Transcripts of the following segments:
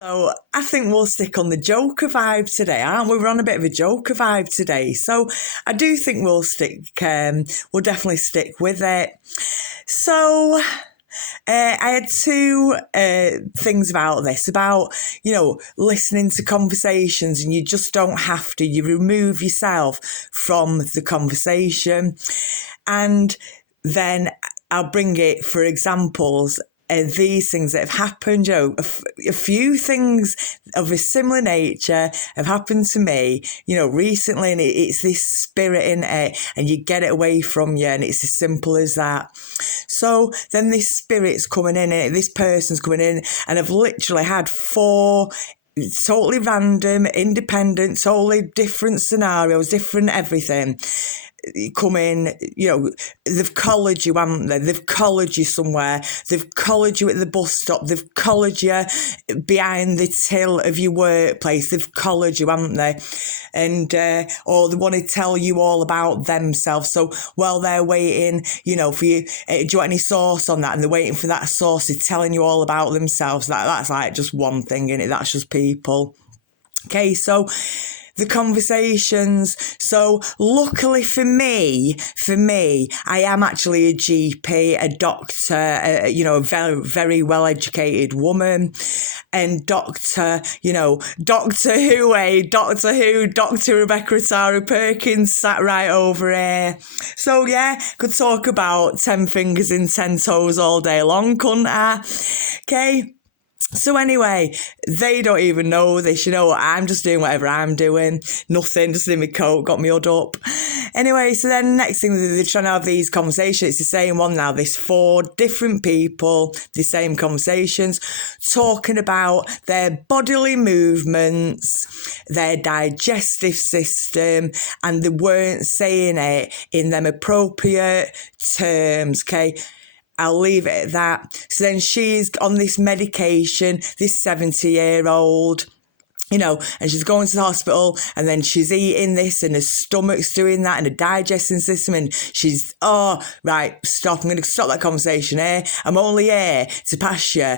So I think we'll stick on the Joker vibe today, aren't we? We're on a bit of a Joker vibe today. So I do think we'll definitely stick with it. So I had two things about this, about, listening to conversations, and you just don't have to. You remove yourself from the conversation. And then I'll bring it for examples. These things that have happened, a few things of a similar nature have happened to me, recently, and it's this spirit in it, and you get it away from you, and it's as simple as that. So then this spirit's coming in, and this person's coming in, and I've literally had 4 totally random, independent, totally different scenarios, different everything. Come in, they've collared you, haven't they? They've collared you somewhere. They've collared you at the bus stop. They've collared you behind the till of your workplace. They've collared you, haven't they? And, or they want to tell you all about themselves. So while they're waiting, for you, do you want any sauce on that? And they're waiting for that sauce. They're telling you all about themselves. That's like just one thing, innit? That's just people. Okay, so the conversations. So luckily for me, I am actually a GP, a doctor, a very, very well-educated woman. And Doctor Who, Dr. Rebecca Atarha Perkin sat right over here. So yeah, could talk about 10 fingers and 10 toes all day long, couldn't I? Okay. So anyway, they don't even know this, I'm just doing whatever I'm doing. Nothing, just in my coat, got me hood up. Anyway, so then next thing, they're trying to have these conversations. It's the same one now. There's 4 different people, the same conversations, talking about their bodily movements, their digestive system, and they weren't saying it in them appropriate terms, okay? I'll leave it at that. So then she's on this medication, this 70-year-old, and she's going to the hospital, and then she's eating this, and her stomach's doing that, and her digesting system, and she's, right, stop, I'm going to stop that conversation here. I'm only here to pass you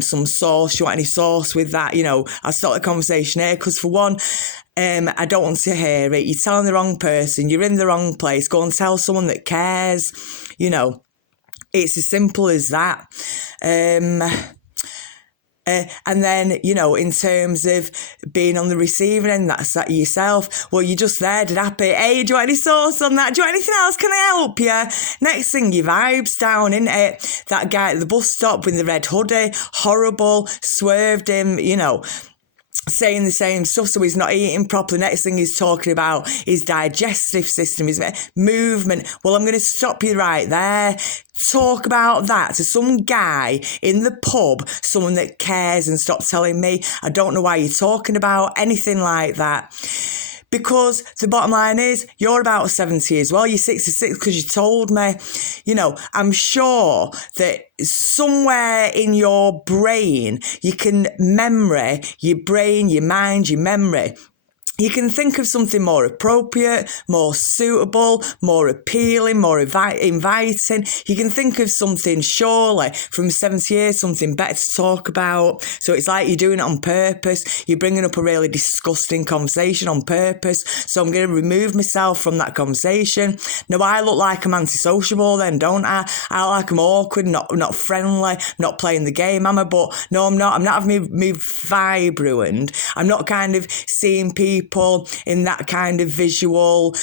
some sauce. You want any sauce with that? I'll stop the conversation here, because for one, I don't want to hear it. You're telling the wrong person. You're in the wrong place. Go and tell someone that cares, It's as simple as that. And then, in terms of being on the receiving end, that's that yourself. Well, you're just there, dead happy. Hey, do you want any sauce on that? Do you want anything else? Can I help you? Next thing, your vibe's down, isn't it? That guy at the bus stop with the red hoodie, horrible, swerved him, saying the same stuff, so he's not eating properly. Next thing he's talking about his digestive system, his movement. Well, I'm going to stop you right there. Talk about that to some guy in the pub, someone that cares, and stop telling me I don't know why you're talking about anything like that. Because the bottom line is, you're about 70 as well. You're 66 because you told me. I'm sure that somewhere in your brain, you can memory, your brain, your mind, your memory, you can think of something more appropriate, more suitable, more appealing, more inviting. You can think of something, surely, from 70 years, something better to talk about. So it's like you're doing it on purpose. You're bringing up a really disgusting conversation on purpose. So I'm going to remove myself from that conversation. Now, I look like I'm antisociable then, don't I? I look like I'm awkward, not friendly, not playing the game, am I? But no, I'm not. I'm not having my vibe ruined. I'm not kind of seeing people in that kind of visual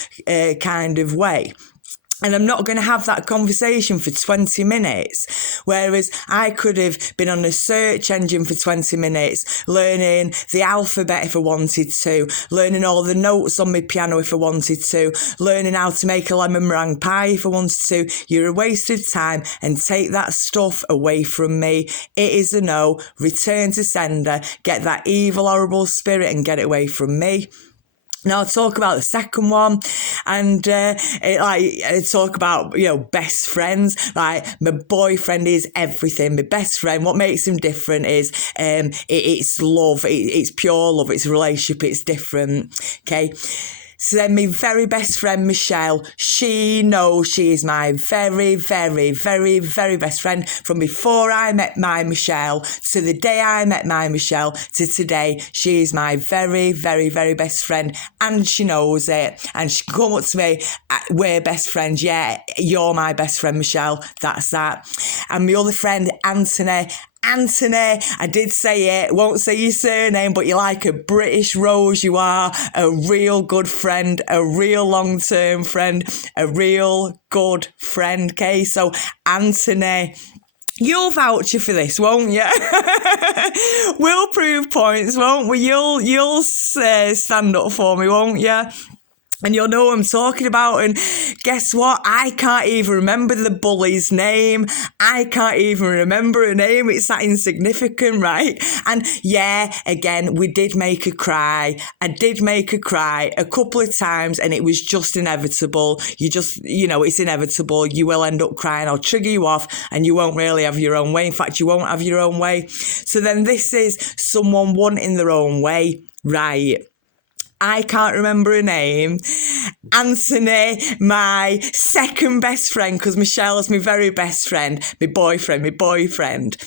kind of way. And I'm not going to have that conversation for 20 minutes. Whereas I could have been on a search engine for 20 minutes, learning the alphabet if I wanted to, learning all the notes on my piano if I wanted to, learning how to make a lemon meringue pie if I wanted to. You're a waste of time, and take that stuff away from me. It is a no. Return to sender. Get that evil, horrible spirit and get it away from me. Now I'll talk about the second one, and I talk about, best friends. Like, my boyfriend is everything. My best friend, what makes him different is it's love. It's pure love. It's a relationship. It's different. Okay. So then my very best friend, Michelle, she knows she is my very, very, very, very best friend from before I met my Michelle to the day I met my Michelle to today. She is my very, very, very best friend and she knows it. And she come up to me, we're best friends. Yeah, you're my best friend, Michelle. That's that. And my other friend, Anthony, I did say it, won't say your surname, but you're like a British rose, you are a real good friend, a real long-term friend, a real good friend, okay? So, Anthony, you'll vouch for this, won't you? We'll prove points, won't we? You'll stand up for me, won't you? And you'll know what I'm talking about. And guess what? I can't even remember the bully's name. I can't even remember her name. It's that insignificant, right? And yeah, again, we did make her cry. I did make her cry a couple of times and it was just inevitable. It's inevitable. You will end up crying. I'll trigger you off and you won't really have your own way. In fact, you won't have your own way. So then this is someone wanting their own way, right? I can't remember her name. Anthony, my second best friend, because Michelle is my very best friend, my boyfriend.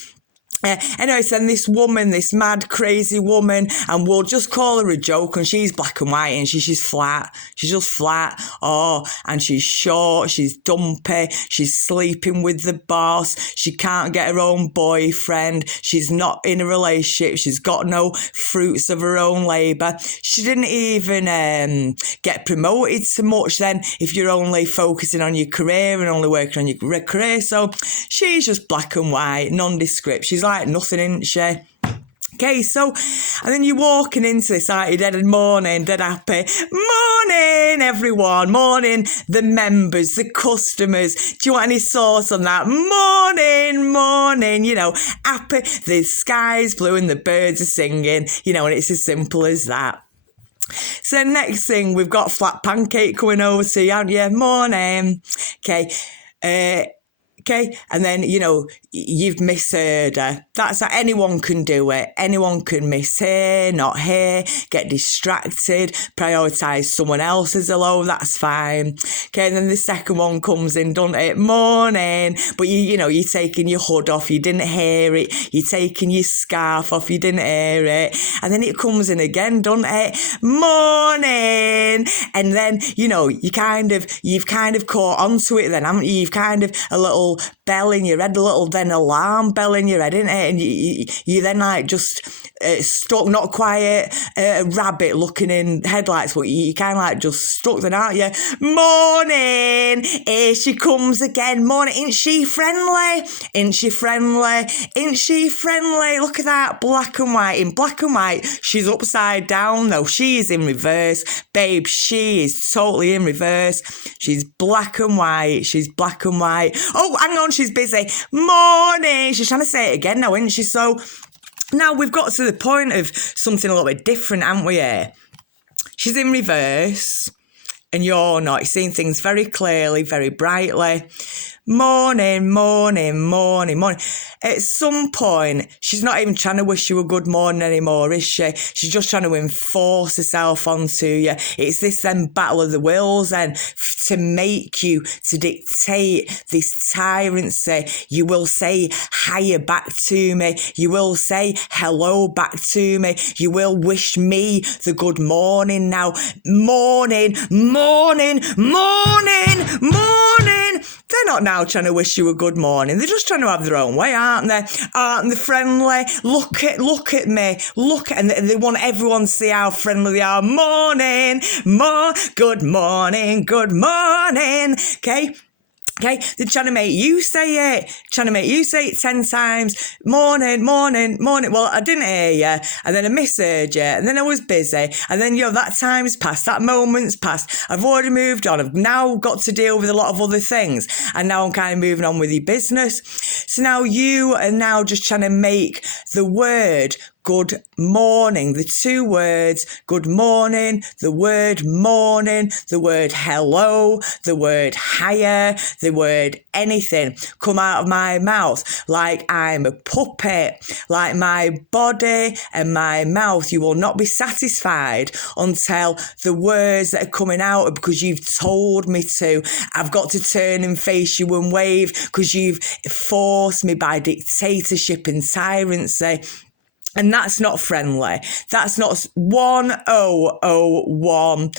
Anyway, so then this woman, this mad, crazy woman, and we'll just call her a joke, and she's black and white, and she's flat. She's just flat. Oh, and she's short, she's dumpy, she's sleeping with the boss, she can't get her own boyfriend, she's not in a relationship, she's got no fruits of her own labour. She didn't even get promoted so much then if you're only focusing on your career and only working on your career. So she's just black and white, nondescript. She's like nothing, isn't she? Okay, so, and then you're walking into this, aren't you, dead morning, dead happy. Morning, everyone. Morning, the members, the customers. Do you want any sauce on that? Morning, happy. The sky's blue and the birds are singing, and it's as simple as that. So next thing, we've got flat pancake coming over to you, haven't you? Morning. Okay, and then, you've misheard her. That's how anyone can do it. Anyone can mishear, not hear, get distracted, prioritise someone else's hello, that's fine. Okay, and then the second one comes in, doesn't it? Morning. But, you're taking your hood off, you didn't hear it. You're taking your scarf off, you didn't hear it. And then it comes in again, doesn't it? Morning. And then, you've kind of caught onto it then, haven't you? You've kind of a little bell in your head, a little then alarm bell in your head, isn't it? And you then like just stuck, not quiet, a rabbit looking in headlights, but you kind of like just stuck then, aren't you? Morning, here she comes again. Morning, ain't she friendly? Ain't she friendly? Ain't she friendly? Look at that, black and white. In black and white, she's upside down though. She is in reverse, babe. She is totally in reverse. She's black and white. She's black and white. Oh, hang on, she's busy. Morning. She's trying to say it again now, isn't she? So now we've got to the point of something a little bit different, haven't we here? She's in reverse and you're not. You're seeing things very clearly, very brightly. Morning. At some point, she's not even trying to wish you a good morning anymore, is she? She's just trying to enforce herself onto you. It's this then battle of the wills then to make you, to dictate this tyrancy. You will say hiya back to me. You will say hello back to me. You will wish me the good morning now. Morning. They're not now trying to wish you a good morning. They're just trying to have their own way, aren't they? Aren't they friendly? Look at me. And they want everyone to see how friendly they are. Morning. Good morning. Okay? Okay, they're trying to make you say it. 10 times. Morning. Well, I didn't hear you. And then I misheard you. And then I was busy. And then, that time's passed. That moment's passed. I've already moved on. I've now got to deal with a lot of other things. And now I'm kind of moving on with your business. So now you are now just trying to make the word good morning. The two words, good morning, the word morning, the word hello, the word higher, the word anything come out of my mouth like I'm a puppet, like my body and my mouth. You will not be satisfied until the words that are coming out are because you've told me to. I've got to turn and face you and wave because you've forced me by dictatorship and tyranny. And that's not friendly. That's not 1001.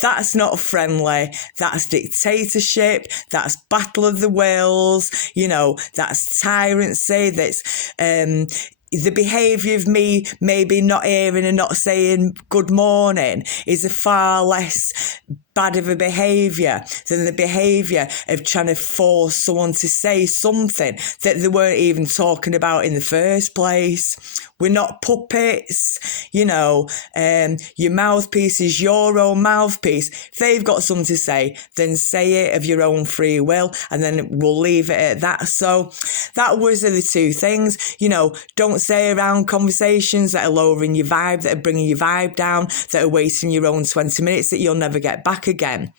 That's not friendly. That's dictatorship. That's battle of the wills. You know, that's tyranny. That's the behaviour of me maybe not hearing and not saying good morning is a far less bad of a behaviour than the behaviour of trying to force someone to say something that they weren't even talking about in the first place. We're not puppets, you know. Your mouthpiece is your own mouthpiece. If they've got something to say, then say it of your own free will, and then we'll leave it at that. So that was the two things, you know. Don't say around conversations that are lowering your vibe, that are bringing your vibe down, that are wasting your own 20 minutes that you'll never get back again.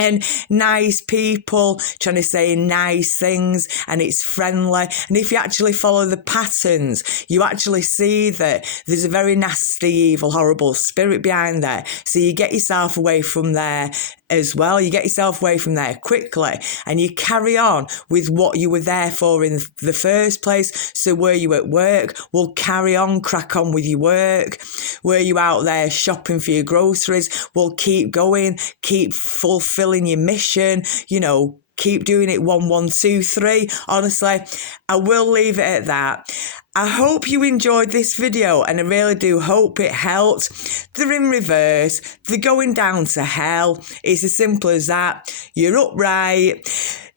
And nice people trying to say nice things, and it's friendly. And if you actually follow the patterns, you actually see that there's a very nasty, evil, horrible spirit behind there. So you get yourself away from there as well. You get yourself away from there quickly, and you carry on with what you were there for in the first place. So were you at work? Well, carry on, crack on with your work. Were you out there shopping for your groceries? Well, keep going, keep fulfilling your mission, you know, keep doing it 1, 1, 2, 3. Honestly, I will leave it at that. I hope you enjoyed this video, and I really do hope it helped. They're in reverse. They're going down to hell. It's as simple as that. You're upright.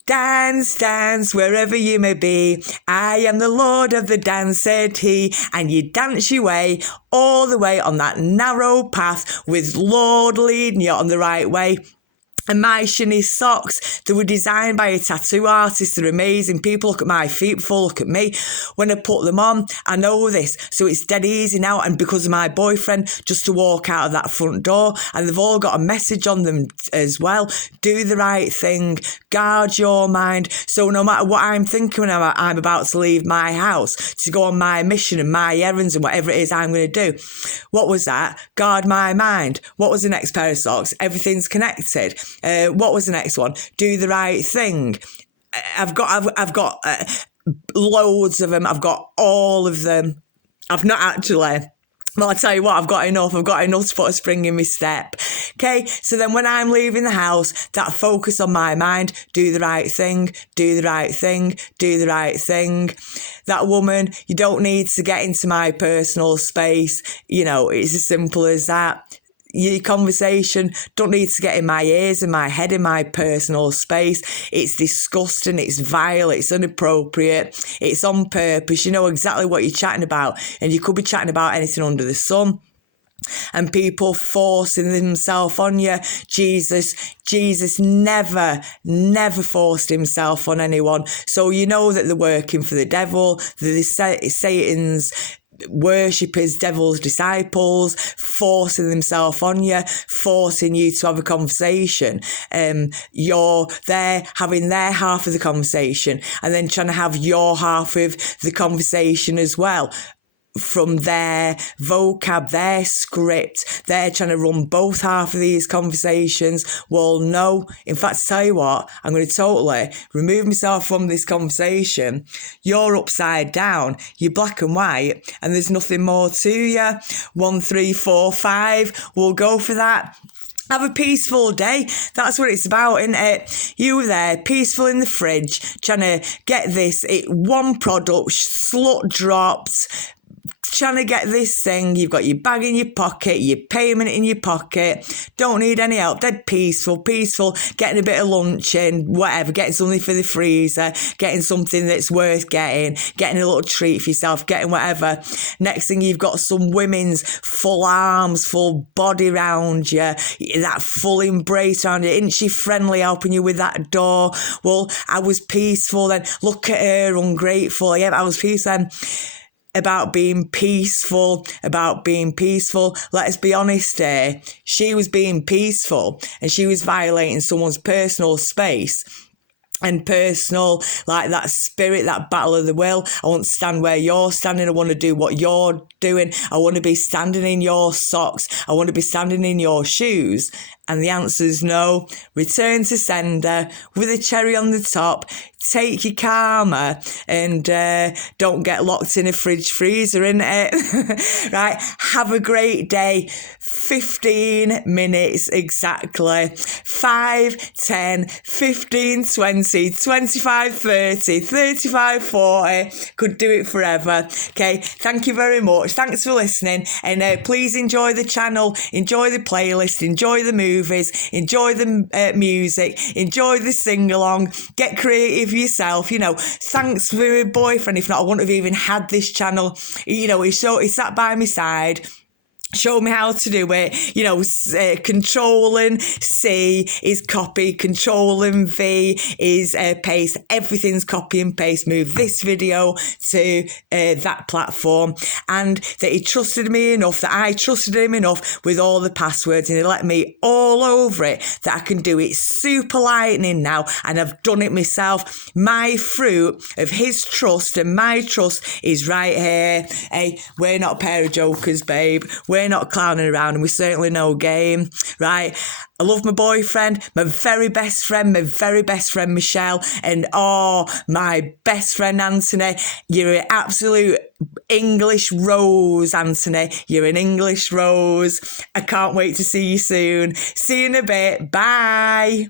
Dance, dance, wherever you may be. I am the Lord of the dance, said he. And you dance your way all the way on that narrow path with Lord leading you on the right way. And my shiny socks, they were designed by a tattoo artist. They're amazing. People look at my feet before look at me. When I put them on, I know this. So it's dead easy now. And because of my boyfriend, just to walk out of that front door. And they've all got a message on them as well. Do the right thing. Guard your mind. So no matter what I'm thinking when I'm about to leave my house to go on my mission and my errands and whatever it is I'm going to do. What was that? Guard my mind. What was the next pair of socks? Everything's connected. What was the next one? Do the right thing. I've got loads of them. I've got all of them. I've not actually. Well, I tell you what, I've got enough to put a spring in my step. Okay, so then when I'm leaving the house, that focus on my mind, do the right thing, do the right thing, do the right thing. That woman, you don't need to get into my personal space. You know, it's as simple as that. Your conversation don't need to get in my ears, in my head, in my personal space. It's disgusting, it's vile, it's inappropriate, it's on purpose. You know exactly what you're chatting about, and you could be chatting about anything under the sun. And people forcing themselves on you. Jesus never forced himself on anyone. So you know that they're working for the devil, Satan's worshippers, devil's disciples, forcing themselves on you, forcing you to have a conversation. You're there having their half of the conversation and then trying to have your half of the conversation as well. From their vocab, their script, they're trying to run both half of these conversations. Well, no. In fact, I tell you what, I'm going to totally remove myself from this conversation. You're upside down, you're black and white, and there's nothing more to you. 1, 3, 4, 5. We'll go for that. Have a peaceful day. That's what it's about, isn't it? You were there, peaceful in the fridge, trying to get this one product, slut dropped, trying to get this thing. You've got your bag in your pocket, your payment in your pocket, don't need any help, dead peaceful, getting a bit of lunch in, whatever, getting something for the freezer, getting something that's worth getting a little treat for yourself, getting whatever. Next thing, you've got some women's full arms, full body round you, that full embrace around you. Isn't she friendly, helping you with that door? Well, I was peaceful then. Look at her, ungrateful. Yeah, I was peaceful then. about being peaceful, Let's be honest here. She was being peaceful and she was violating someone's personal space and personal, like that spirit, that battle of the will. I want to stand where you're standing. I want to do what you're doing. I want to be standing in your socks. I want to be standing in your shoes. And the answer is no. Return to sender with a cherry on the top. Take your karma and don't get locked in a fridge freezer, innit? Right? Have a great day. 15 minutes exactly. 5, 10, 15, 20, 25, 30, 35, 40. Could do it forever. Okay. Thank you very much. Thanks for listening. And please enjoy the channel. Enjoy the playlist. Enjoy the movies. Enjoy the music. Enjoy the sing-along. Get creative yourself. Thanks for my boyfriend. If not, I wouldn't have even had this channel. He sat by my side, show me how to do it. Controlling C is copy, controlling V is paste. Everything's copy and paste. Move this video to that platform. And that he trusted me enough, that I trusted him enough with all the passwords, and he let me all over it, that I can do it super lightning now. And I've done it myself. My fruit of his trust and my trust is right here. Hey, we're not a pair of jokers, babe. We're not clowning around, and we certainly know game, right? I love my boyfriend, my very best friend Michelle, and my best friend Anthony. You're an absolute English rose, Anthony. You're an English rose. I can't wait to see you soon. See you in a bit. Bye.